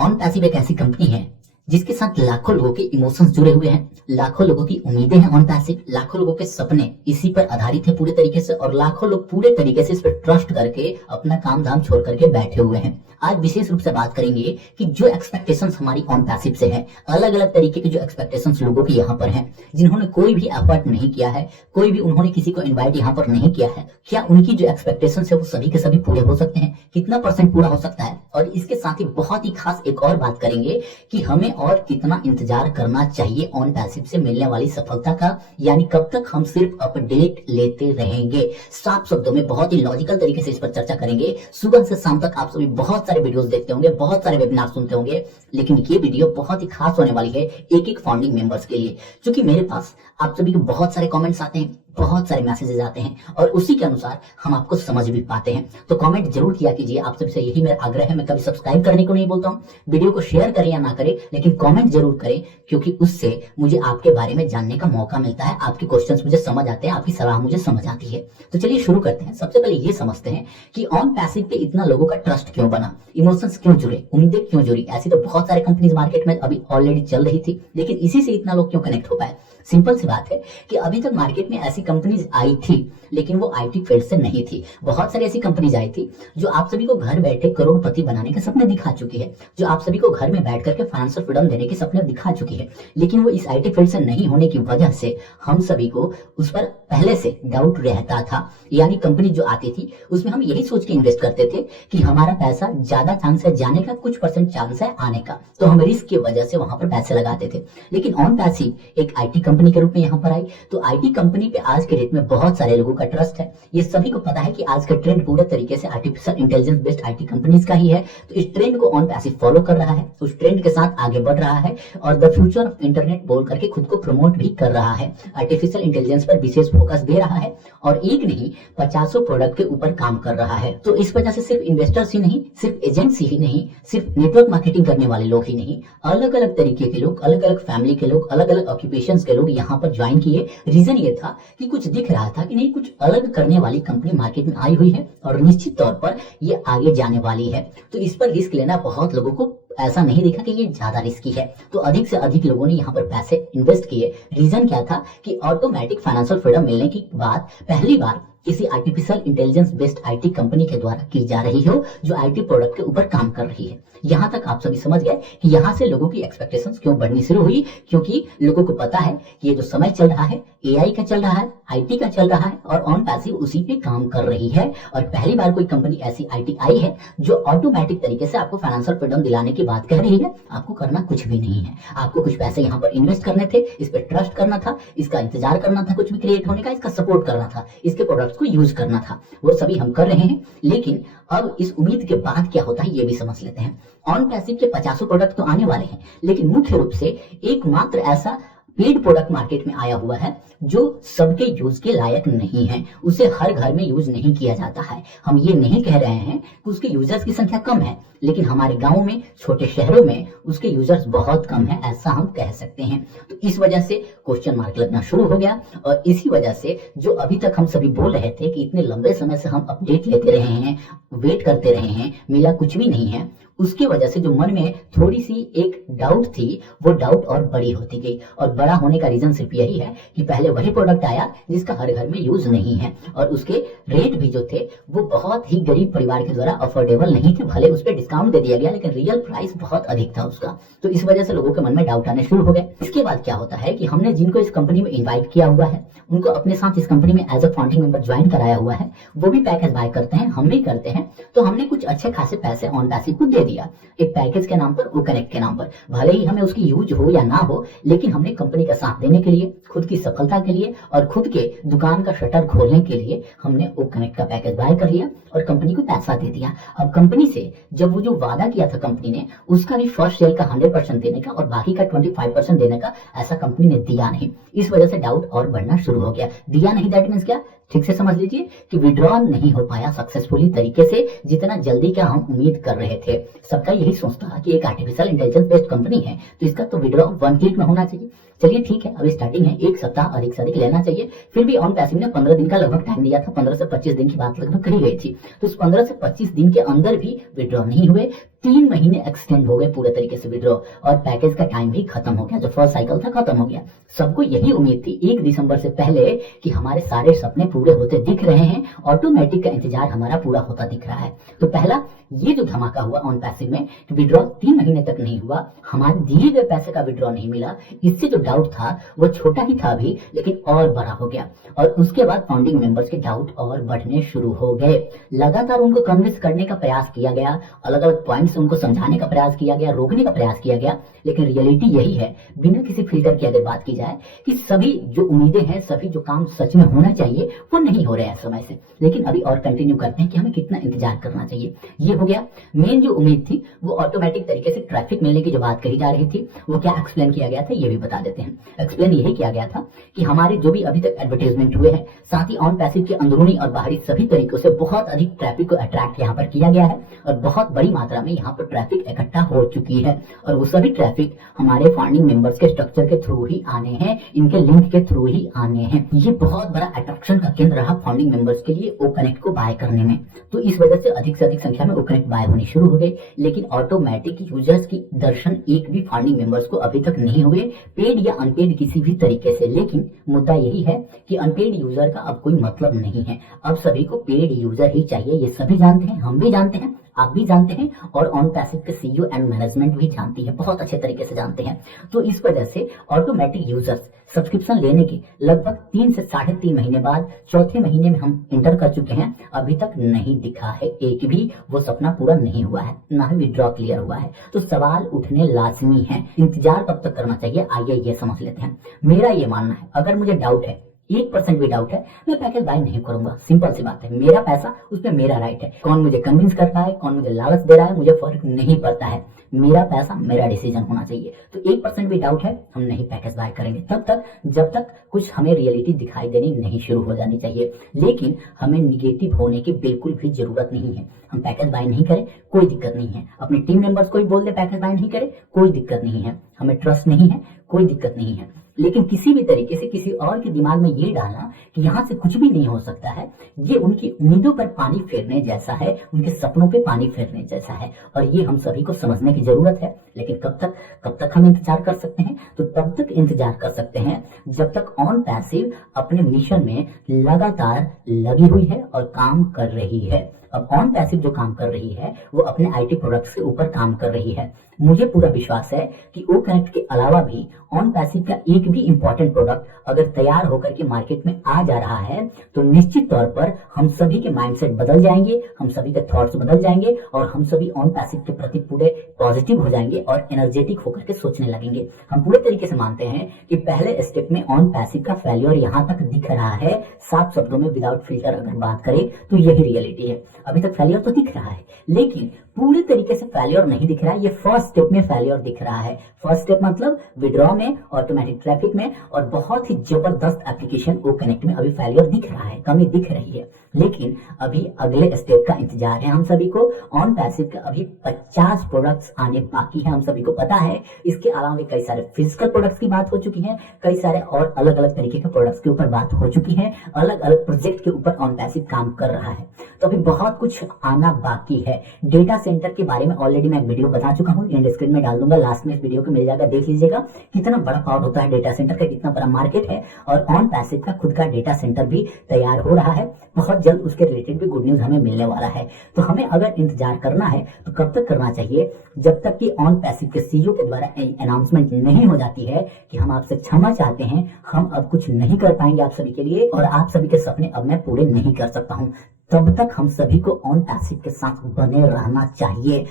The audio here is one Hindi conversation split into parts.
ऑन पैसिव एक ऐसी कंपनी है जिसके साथ लाखों लोगों के इमोशंस जुड़े हुए हैं, लाखों लोगों की उम्मीदें हैं ऑन पैसिव, लाखों लोगों के सपने इसी पर आधारित है पूरे तरीके से, और लाखों लोग पूरे तरीके से इस पर ट्रस्ट करके अपना काम धाम छोड़ करके बैठे हुए हैं। आज विशेष रूप से बात करेंगे कि जो एक्सपेक्टेशंस हमारी ऑन पैसिव से है, अलग अलग तरीके के जो एक्सपेक्टेशंस लोगों की यहाँ पर हैं, जिन्होंने कोई भी एफर्ट नहीं किया है, कोई भी उन्होंने किसी को इन्वाइट यहाँ पर नहीं किया है, क्या उनकी जो एक्सपेक्टेशंस है वो सभी के सभी पूरे हो सकते हैं, कितना परसेंट पूरा हो सकता है। और इसके साथ ही बहुत ही खास एक और बात करेंगे कि हमें और कितना इंतजार करना चाहिए ऑन पैसिव से मिलने वाली सफलता का, यानी कब तक हम सिर्फ अपडेट लेते रहेंगे। साफ शब्दों में बहुत ही लॉजिकल तरीके से इस पर चर्चा करेंगे। सुबह से शाम तक आप सभी बहुत सारे वीडियोस देखते होंगे, बहुत सारे वेबिनार सुनते होंगे, लेकिन ये वीडियो बहुत ही खास होने वाली है एक एक फाउंडिंग मेंबर्स के लिए, क्योंकि मेरे पास आप सभी को बहुत सारे कमेंट्स आते हैं, बहुत सारे मैसेजेस आते हैं, और उसी के अनुसार हम आपको समझ भी पाते हैं। तो कमेंट जरूर किया कीजिए, आप सबसे यही मेरा आग्रह है। मैं कभी सब्सक्राइब करने को नहीं बोलता हूँ, वीडियो को शेयर करें या ना करें, लेकिन कमेंट जरूर करें, क्योंकि उससे मुझे आपके बारे में जानने का मौका मिलता है, आपके क्वेश्चंस मुझे समझ आते हैं, आपकी सलाह मुझे समझ आती है। तो चलिए शुरू करते हैं। सबसे पहले ये समझते हैं कि ऑन पैसिव पे इतना लोगों का ट्रस्ट क्यों बना, इमोशंस क्यों जुड़े, उम्मीदें क्यों जुड़ी। ऐसी तो बहुत सारे कंपनीज मार्केट में अभी ऑलरेडी चल रही थी, लेकिन इसी से इतना लोग क्यों कनेक्ट हो पाए। सिंपल सी बात है कि अभी तक मार्केट में ऐसी कंपनीज आई थी, लेकिन वो आईटी फील्ड से नहीं थी। बहुत सारी ऐसी कंपनीज आई थी जो आप सभी को घर बैठे करोड़पति बनाने के सपने दिखा चुकी है, जो आप सभी को घर में बैठ करके फाइनेंशियल फ्रीडम देने के सपने दिखा चुकी है, लेकिन वो इस आईटी फील्ड से नहीं होने की वजह से हम सभी को उस पर पहले से डाउट रहता था। यानी कंपनी जो आती थी उसमें हम यही सोच के इन्वेस्ट करते थे कि हमारा पैसा ज्यादा चांस है जाने का, कुछ परसेंट चांस है आने का, तो हम रिस्क की वजह से वहां पर पैसे लगाते थे। लेकिन ऑन पैसिव एक आईटी कंपनी के रूप में यहाँ पर आई, तो आईटी कंपनी पे आज के डेट में बहुत सारे लोगों का ट्रस्ट है। ये सभी को पता है कि आज का ट्रेंड पूरे तरीके से artificial intelligence based IT companies का ही है, तो इस ट्रेंड को ऑन पैसिव फॉलो कर रहा है, उस ट्रेंड के साथ आगे बढ़ रहा है, और द फ्यूचर ऑफ इंटरनेट बोल करके खुद को प्रमोट भी कर रहा है, आर्टिफिशियल इंटेलिजेंस पर विशेष फोकस दे रहा है, और एक नहीं 50 प्रोडक्ट के ऊपर काम कर रहा है। तो इस वजह से सिर्फ इन्वेस्टर्स ही नहीं, सिर्फ एजेंट्स ही नहीं, सिर्फ नेटवर्क मार्केटिंग करने वाले लोग ही नहीं, अलग अलग तरीके के लोग, अलग अलग फैमिली के लोग, अलग अलग ऑक्यूपेशंस के लोग यहाँ पर ज्वाइन किए। रीजन ये था कि कुछ दिख रहा था कि नहीं, कुछ अलग करने वाली कंपनी मार्केट में आई हुई है और निश्चित तौर पर ये आगे जाने वाली है। तो इस पर रिस्क लेना बहुत लोगों को ऐसा नहीं दिखा कि ये ज्यादा रिस्की है, तो अधिक से अधिक लोगों ने यहाँ पर पैसे इन्वेस्ट किए। रीजन क्या था कि ऑटोमेटिक फाइनेंशियल फ्रीडम मिलने की बात पहली बार किसी artificial intelligence based IT company के द्वारा की जा रही हो, जो आईटी प्रोडक्ट के ऊपर काम कर रही है। यहाँ तक आप सभी समझ गए कि यहाँ से लोगों की एक्सपेक्टेशंस क्यों बढ़नी शुरू हुई, क्योंकि लोगों को पता है कि ये जो समय चल रहा है एआई का चल रहा है, आईटी का चल रहा है, और ऑन पैसिव उसी पे काम कर रही है। और पहली बार कोई कंपनी ऐसी आईटी आई है जो ऑटोमेटिक तरीके से आपको फाइनेंशियल फ्रीडम दिलाने की बात कह रही है। आपको करना कुछ भी नहीं है, आपको कुछ पैसे यहाँ पर इन्वेस्ट करने थे, इस पर ट्रस्ट करना था, इसका इंतजार करना था कुछ भी क्रिएट होने का, इसका सपोर्ट करना था, इसके प्रोडक्ट्स को यूज करना था। वो सभी हम कर रहे हैं, लेकिन अब इस उम्मीद के बाद क्या होता है ये भी समझ लेते हैं। ऑन पैसिव के 50 प्रोडक्ट तो आने वाले हैं, लेकिन मुख्य रूप से एकमात्र ऐसा पेड प्रोडक्ट मार्केट में आया हुआ है जो सबके यूज के लायक नहीं है, उसे हर घर में यूज नहीं किया जाता है। हम ये नहीं कह रहे हैं कि उसके यूजर्स की संख्या कम है, लेकिन हमारे गांव में, छोटे शहरों में उसके यूजर्स बहुत कम है, ऐसा हम कह सकते हैं। तो इस वजह से क्वेश्चन मार्क लगना शुरू हो गया, और इसी वजह से जो अभी तक हम सभी बोल रहे थे कि इतने लंबे समय से हम अपडेट लेते रहे हैं, वेट करते रहे हैं, मिला कुछ भी नहीं है, उसकी वजह से जो मन में थोड़ी सी एक डाउट थी, वो डाउट और बड़ी होती गई। और बड़ा होने का रीजन सिर्फ यही है कि पहले वही प्रोडक्ट आया जिसका हर घर में यूज नहीं है, और उसके रेट भी जो थे वो बहुत ही गरीब परिवार के द्वारा अफोर्डेबल नहीं थे। भले उस पर डिस्काउंट दे दिया गया, लेकिन रियल प्राइस बहुत अधिक था उसका। तो इस वजह से लोगों के मन में डाउट आने शुरू हो गए। इसके बाद क्या होता है कि हमने जिनको इस कंपनी में इन्वाइट किया हुआ है, उनको अपने साथ इस कंपनी में as a founding member join कराया हुआ है, वो भी पैकेज बाय करते हैं, हम भी करते हैं। तो हमने कुछ अच्छे खासे पैसे ऑन पैसिव को दे दिया, एक पैकेज के नाम पर, वो कनेक्ट के नाम पर। भले ही हमें उसकी यूज हो या ना हो, लेकिन हमने कंपनी का साथ देने के लिए, खुद की सफलता के लिए और खुद के दुकान का शटर खोलने के लिए हमने वो कनेक्ट का पैकेज बाय कर लिया और कंपनी को पैसा दे दिया। अब कंपनी से जब वो जो वादा किया था कंपनी ने, उसका भी फर्स्ट सेल का 100% देने का और बाकी का 25% देने का, ऐसा कंपनी ने दिया नहीं। इस वजह से डाउट और बढ़ना शुरू हो गया। दिया नहीं दैट मीन्स क्या, ठीक से समझ लीजिए कि विड्रॉ नहीं हो पाया सक्सेसफुली तरीके से, जितना जल्दी क्या हम उम्मीद कर रहे थे। सबका यही सोचता था कि एक आर्टिफिशियल इंटेलिजेंस बेस्ड कंपनी है तो इसका तो विड्रॉ 1 क्लिक में होना चाहिए। चलिए ठीक है, अभी स्टार्टिंग है, 1 सप्ताह अधिक से अधिक लेना चाहिए। फिर भी ऑन पैसिव ने 15 दिन का लगभग टाइम दिया था, 15 से 25 दिन की बात लगभग कही गई थी। तो उस 15 से 25 दिन के अंदर भी विड्रॉ नहीं हुए, 3 महीने एक्सटेंड हो गए पूरे तरीके से विड्रॉ, और पैकेज का टाइम भी खत्म हो गया, जो फर्स्ट साइकिल था खत्म हो गया। सबको यही उम्मीद थी 1 दिसंबर से पहले कि हमारे सारे सपने पूरे होते दिख रहे हैं, ऑटोमेटिक का इंतजार हमारा पूरा होता दिख रहा है। तो पहला ये जो धमाका हुआ ऑन पैसिव में, विड्रॉ 3 महीने तक नहीं हुआ, हमारे दिए गए पैसे का विड्रॉ नहीं मिला, इससे जो डाउट था वो छोटा ही था अभी, लेकिन और बड़ा हो गया। और उसके बाद फाउंडिंग मेंबर्स के डाउट और बढ़ने शुरू हो गए। लगातार उनको कन्विंस करने का प्रयास किया गया, अलग अलग पॉइंट्स उनको समझाने का प्रयास किया गया, रोकने का प्रयास किया गया, लेकिन रियलिटी यही है, बिना किसी फिल्टर के अगर बात की जाए, कि सभी जो उम्मीदें हैं, सभी जो काम सच में होना चाहिए वो नहीं हो रहे हैं समय से। लेकिन अभी और कंटिन्यू करते हैं कि हमें कितना इंतजार करना चाहिए। ये हो गया। मेन जो उम्मीद थी वो ऑटोमेटिक तरीके से ट्रैफिक मिलने की जो बात कही जा रही थी, वो क्या एक्सप्लेन किया गया था ये भी बता देते हैं। एक्सप्लेन यही किया गया था कि हमारे जो भी अभी तक एडवर्टाइजमेंट हुए हैं, साथ ही ऑन पैसिव के अंदरूनी और बाहरी सभी तरीकों से बहुत अधिक ट्रैफिक को अट्रैक्ट यहाँ पर किया गया है, और बहुत बड़ी मात्रा में यहाँ पर ट्रैफिक इकट्ठा हो चुकी है, और वो सभी ट्रैफिक हमारे फाउंडिंग मेंबर्स के स्ट्रक्चर के थ्रू ही आने हैं, इनके लिंक के थ्रू ही आने हैं। ये बहुत बड़ा अट्रैक्शन का केंद्र रहा फाउंडिंग मेंबर्स के लिए ओ कनेक्ट को बाय करने में। तो इस वजह से अधिक संख्या में ओ कनेक्ट बाय होनी शुरू हो गई, लेकिन ऑटोमेटिक यूजर्स की दर्शन एक भी फाउंडिंग मेंबर्स को अभी तक नहीं हुए, पेड या अनपेड किसी भी तरीके से। लेकिन मुद्दा यही है कि अनपेड यूजर का अब कोई मतलब नहीं है, अब सभी को पेड यूजर ही चाहिए। ये सभी जानते हैं, हम भी जानते हैं, आप भी जानते हैं, और ऑन पैसिव के सीईओ एंड मैनेजमेंट भी जानती है, बहुत अच्छे तरीके से जानते हैं। तो इस वजह से ऑटोमेटिक यूजर्स सब्सक्रिप्शन लेने के लगभग 3 से 3.5 महीने बाद चौथे महीने में हम इंटर कर चुके हैं, अभी तक नहीं दिखा है एक भी वो सपना पूरा नहीं हुआ है, ना ही विड्रॉ क्लियर हुआ है। तो सवाल उठने लाजमी है, इंतजार कब तक करना चाहिए, आइए ये समझ लेते हैं। मेरा ये मानना है, अगर मुझे डाउट है, 1% भी डाउट है, मैं पैकेज बाय नहीं करूंगा। सिंपल सी बात है, मेरा पैसा उसमें मेरा राइट है। कौन मुझे कन्विंस कर रहा है, कौन मुझे लालच दे रहा है, मुझे फर्क नहीं पड़ता है, मेरा पैसा मेरा डिसीजन होना चाहिए। तो 1% भी डाउट है, हम नहीं पैकेज बाय करेंगे तब तक जब तक कुछ हमें रियलिटी दिखाई देनी नहीं शुरू हो जानी चाहिए। लेकिन हमें निगेटिव होने की बिल्कुल भी जरूरत नहीं है। हम पैकेज बाय नहीं करें, कोई दिक्कत नहीं है। अपने टीम मेंबर्स को भी बोल दे पैकेज बाय नहीं करें, कोई दिक्कत नहीं है। हमें ट्रस्ट नहीं है, कोई दिक्कत नहीं है। लेकिन किसी भी तरीके से किसी और के दिमाग में ये डालना कि यहाँ से कुछ भी नहीं हो सकता है, ये उनकी उम्मीदों पर पानी फेरने जैसा है, उनके सपनों पे पानी फेरने जैसा है, और ये हम सभी को समझने की जरूरत है। लेकिन कब तक हम इंतजार कर सकते हैं? तो तब तक इंतजार कर सकते हैं जब तक ऑन पैसिव अपने मिशन में लगातार लगी हुई है और काम कर रही है। अब ऑन पैसिव जो काम कर रही है वो अपने आईटी प्रोडक्ट्स के ऊपर काम कर रही है। मुझे पूरा विश्वास है कि ओ कनेक्ट के अलावा भी ऑन पैसिव का एक भी इंपॉर्टेंट प्रोडक्ट अगर तैयार होकर के मार्केट में आ जा रहा है तो निश्चित तौर पर हम सभी के माइंडसेट बदल जाएंगे, हम सभी के थॉट्स बदल जाएंगे, और हम सभी ऑन पैसिव के प्रति पूरे पॉजिटिव हो जाएंगे और एनर्जेटिक होकर के सोचने लगेंगे। हम पूरे तरीके से मानते हैं कि पहले स्टेप में ऑन पैसिव का फेल्योर यहाँ तक दिख रहा है। साफ शब्दों में विदाउट फिल्टर अगर बात करें तो यही रियलिटी है। अभी तक फेलियर तो दिख रहा है, लेकिन पूरे तरीके से फेलियर नहीं दिख रहा है। ये फर्स्ट स्टेप में फेलियर दिख रहा है। फर्स्ट स्टेप मतलब विड्रॉ में, ऑटोमेटिक ट्रैफिक में, और बहुत ही जबरदस्त एप्लीकेशन ओ कनेक्ट में अभी फेलियर दिख रहा है, कमी दिख रही है। लेकिन अभी अगले स्टेप का इंतजार है हम सभी को। ऑन पैसिव का अभी 50 प्रोडक्ट्स आने बाकी है, हम सभी को पता है। इसके अलावा भी कई सारे फिजिकल प्रोडक्ट्स की बात हो चुकी है, कई सारे और अलग अलग तरीके के प्रोडक्ट्स के ऊपर बात हो चुकी है, अलग अलग प्रोजेक्ट के ऊपर ऑन पैसिव काम कर रहा है। तो अभी बहुत कुछ आना बाकी है। डेटा सेंटर के बारे में ऑलरेडी मैं वीडियो बता चुका हूँ, एंड स्क्रीन में डाल दूंगा, लास्ट में इस वीडियो को मिल जाएगा, देख लीजिएगा कितना बड़ा पावर होता है डेटा सेंटर का, कितना बड़ा मार्केट है। और ऑन पैसिव का खुद का डेटा सेंटर भी तैयार हो रहा है, बहुत जल्द उसके रिलेटेड भी गुड न्यूज हमें मिलने वाला है। तो हमें अगर इंतजार करना है तो कब तक करना चाहिए? जब तक कि ऑन पैसिव के सीईओ के द्वारा अनाउंसमेंट नहीं हो जाती है कि हम आपसे क्षमा चाहते हैं, हम अब कुछ नहीं कर पाएंगे आप सभी के लिए, और आप सभी के सपने अब मैं पूरे नहीं कर सकता हूँ। तब तक हम सभी को ऑन पैसिव के साथ बने रहना चाहिए।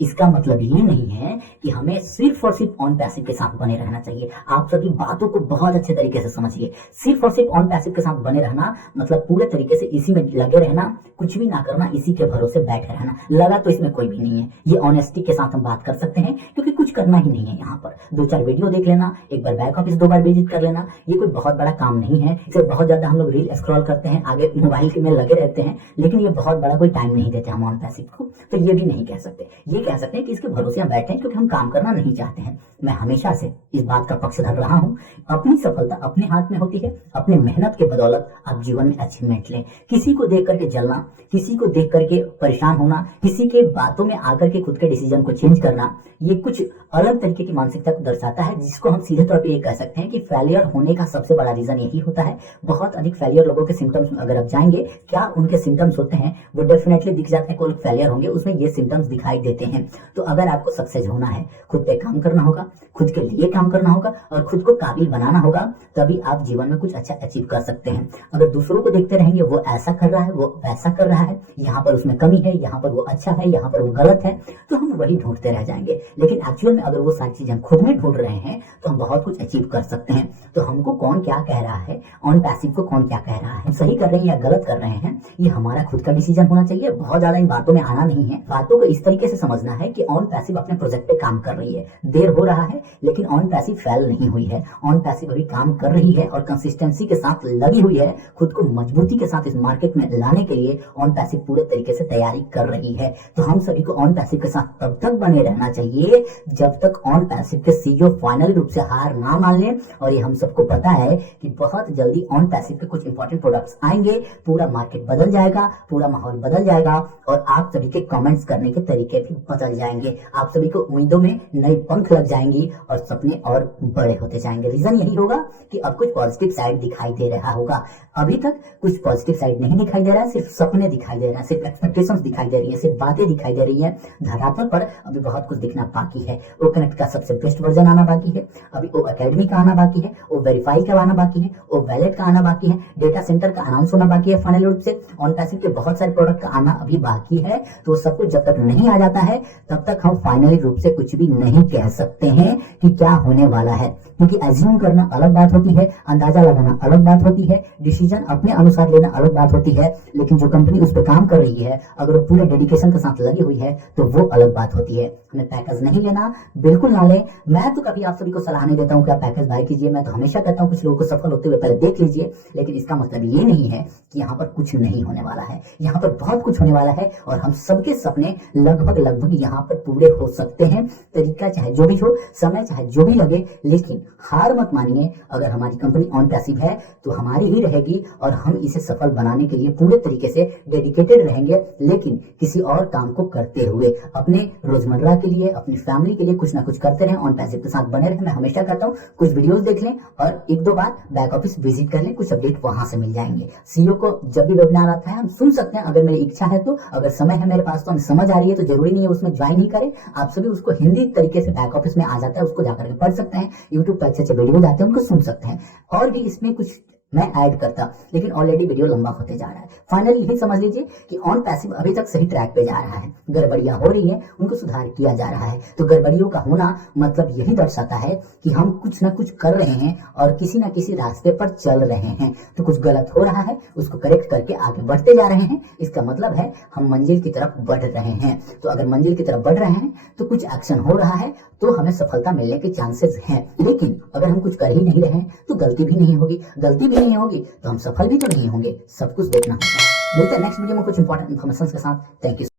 इसका मतलब ये नहीं है कि हमें सिर्फ और सिर्फ ऑन पैसिव के साथ बने रहना चाहिए। आप सभी बातों को बहुत अच्छे तरीके से समझिए। सिर्फ और सिर्फ ऑन पैसिव के साथ बने रहना मतलब पूरे तरीके से इसी में लगे रहना, कुछ भी ना करना, इसी के भरोसे बैठे रहना। लगा तो इसमें कोई भी नहीं है। ये ऑनेस्टी के साथ हम बात कर सकते हैं, क्योंकि कुछ करना ही नहीं है। यहाँ पर 2-4 वीडियो देख लेना, एक बार बैक ऑफिस 2 बार विजिट कर लेना, ये कोई बहुत बड़ा काम नहीं है। इसे बहुत ज्यादा हम लोग रील स्क्रॉल करते हैं, आगे मोबाइल में लगे रहते हैं, लेकिन ये बहुत बड़ा कोई टाइम नहीं देते हम ऑन पैसिव को। तो ये भी नहीं कह सकते, ये कह सकते हैं कि इसके भरोसे हम बैठे हैं क्योंकि हम काम करना नहीं चाहते हैं। मैं हमेशा से इस बात का पक्षधर रहा हूँ। अपनी सफलता अपने हाथ में होती है। अपने मेहनत के बदौलत आप जीवन में अचीवमेंट लें। किसी को देख करके जलना, किसी को देख करके परेशान होना, किसी के बातों में आकर के खुद के डिसीजन को चेंज करना, ये कुछ अलग तरीके की मानसिकता को दर्शाता है, जिसको हम सीधे तौर पे ये कह सकते हैं कि फेलियर होने का सबसे बड़ा रीजन यही होता है। बहुत अधिक फेलियर लोगों के सिम्टम्स में अगर आप जाएंगे, क्या उनके सिम्टम्स होते हैं वो डेफिनेटली दिख जाते हैं। कोई फेलियर होंगे उसमें ये सिम्टम्स दिखाई देते हैं। तो अगर आपको सक्सेस होना है, खुद पे काम करना होगा, खुद के लिए काम करना होगा और खुद को काबिल बनाना होगा, तभी आप जीवन में कुछ अच्छा अचीव कर सकते हैं। अगर दूसरों को देखते रहेंगे, वो ऐसा कर रहा है, वो वैसा कर रहा है, यहाँ पर उसमें कमी है, यहाँ पर वो अच्छा है, यहाँ पर वो गलत है, तो हम वही ढूंढते रह जाएंगे। लेकिन एक्चुअल में अगर वो सारी चीजें हम खुद में ढूंढ रहे हैं तो हम बहुत कुछ अचीव कर सकते हैं। तो हमको कौन क्या कह रहा है, ऑन पैसिव को कौन क्या कह रहा है, सही कर रहे हैं या गलत कर रहे हैं, ये हमारा खुद का डिसीजन होना चाहिए। बहुत ज्यादा इन बातों में आना नहीं है। बातों को इस तरीके से समझना है कि ऑन पैसिव अपने प्रोजेक्ट पे काम कर रही है, देर हो रहा है लेकिन ऑन पैसिव फेल नहीं हुई है। ऑन पैसिव अभी काम कर रही है और कंसिस्टेंसी के साथ लगी हुई है। खुद को मजबूती के साथ इस मार्केट में लाने के लिए ऑन पैसिव पूरे तरीके से तैयारी कर रही है। तो हम सभी को ऑन पैसिव के साथ तब तक बने रहना चाहिए जब तक ऑन पैसिव के सीईओ फाइनली रूप से हार ना मान लें। और ये हम सबको पता है कि बहुत जल्दी ऑन पैसिव के कुछ इंपॉर्टेंट प्रोडक्ट्स आएंगे, पूरा मार्केट बदल जाएगा, पूरा माहौल बदल जाएगा और आप सभी के कमेंट्स करने के तरीके भी बदल जाएंगे। आप सभी को उम्मीदों में नई पंख लग जाएंगी और सपने और बड़े होते जाएंगे। रीजन यही होगा कि अब कुछ पॉजिटिव साइड दिखाई दे रहा होगा। अभी तक कुछ पॉजिटिव साइड नहीं दिखाई दे रहा है, सिर्फ सपने दिखाई दे रहे हैं, सिर्फ एक्सपेक्टेशंस दिखाई दे रही है, सिर्फ बातें दिखाई दे रही है। धरातल पर अभी बहुत कुछ दिखना बाकी है। ओ कनेक्ट का सबसे बेस्ट वर्जन आना बाकी है, अभी ओ एकेडमी का आना बाकी है, ओ वेरीफाई का आना बाकी है, ओ वैलेट का आना बाकी है, डेटा सेंटर का अनाउंस होना बाकी है फाइनल रूप से, ऑन पैसिव के बहुत सारे प्रोडक्ट का आना अभी बाकी है। तो सब कुछ जब तक नहीं आ जाता है तब तक हम फाइनली रूप से कुछ भी नहीं कह सकते हैं कि क्या होने वाला है। क्योंकि एज्यूम करना अलग बात होती है, अंदाजा लगाना अलग बात होती है, डिसीजन अपने अनुसार लेना अलग बात होती है। लेकिन जो कंपनी उस पर काम कर रही है, अगर वो पूरे डेडिकेशन के साथ लगी हुई है तो वो अलग बात होती है। हमें पैकेज नहीं लेना, बिल्कुल ना लें। मैं तो कभी आप सभी को सलाह नहीं देता हूँ कि आप पैकेज बाय कीजिए। मैं तो हमेशा कहता हूँ कुछ लोगों को सफल होते हुए पहले देख लीजिए। लेकिन इसका मतलब ये नहीं है कि यहाँ पर कुछ नहीं होने वाला है। यहाँ पर बहुत कुछ होने वाला है और हम सबके सपने लगभग यहाँ पर पूरे हो सकते हैं। तरीका चाहे जो भी हो, समय चाहे जो भी लगे, लेकिन हार मत मानिए। अगर हमारी कंपनी ऑन पैसिव है तो हमारी ही रहेगी और हम इसे सफल बनाने के लिए पूरे तरीके से डेडिकेटेड रहेंगे। लेकिन किसी और काम को करते हुए अपने रोजमर्रा के लिए, अपनी फैमिली के लिए कुछ ना कुछ करते रहें, ऑन पैसिव के साथ बने रहें। मैं हमेशा कहता हूँ कुछ वीडियोस देख लें और एक दो बार बैक ऑफिस विजिट कर लें, कुछ अपडेट वहां से मिल जाएंगे। सीईओ को जब भी वेबिनार आता है हम सुन सकते हैं, अगर मेरी इच्छा है तो, अगर समय है मेरे पास तो, हम समझ आ रही है तो जरूरी नहीं है उसमें ज्वाइन ही करें। आप सभी उसको हिंदी तरीके से बैक ऑफिस में आ जाता है, उसको जाकर के पढ़ सकते हैं। यूट्यूब पर अच्छे वीडियो आते हैं, उनको सुन सकते हैं। और भी इसमें कुछ मैं ऐड करता, लेकिन ऑलरेडी वीडियो लंबा होते जा रहा है। फाइनली यही समझ लीजिए कि ऑन पैसिव अभी तक सही ट्रैक पे जा रहा है। गड़बड़ियां हो रही हैं, उनको सुधार किया जा रहा है। तो गड़बड़ियों का होना मतलब यही दर्शाता है कि हम कुछ ना कुछ कर रहे हैं और किसी ना किसी रास्ते पर चल रहे हैं। तो कुछ गलत हो रहा है, उसको करेक्ट करके आगे बढ़ते जा रहे हैं। इसका मतलब है हम मंजिल की तरफ बढ़ रहे हैं। तो अगर मंजिल की तरफ बढ़ रहे हैं तो कुछ एक्शन हो रहा है, तो हमें सफलता मिलने के चांसेस हैं। लेकिन अगर हम कुछ कर ही नहीं रहे तो गलती भी नहीं होगी। गलती भी नहीं होगी तो हम सफल भी तो नहीं होंगे। सब कुछ देखना होता है। मिलते हैं नेक्स्ट वीडियो में कुछ इंपॉर्टेंट इन्फॉर्मेशन के साथ। Thank you.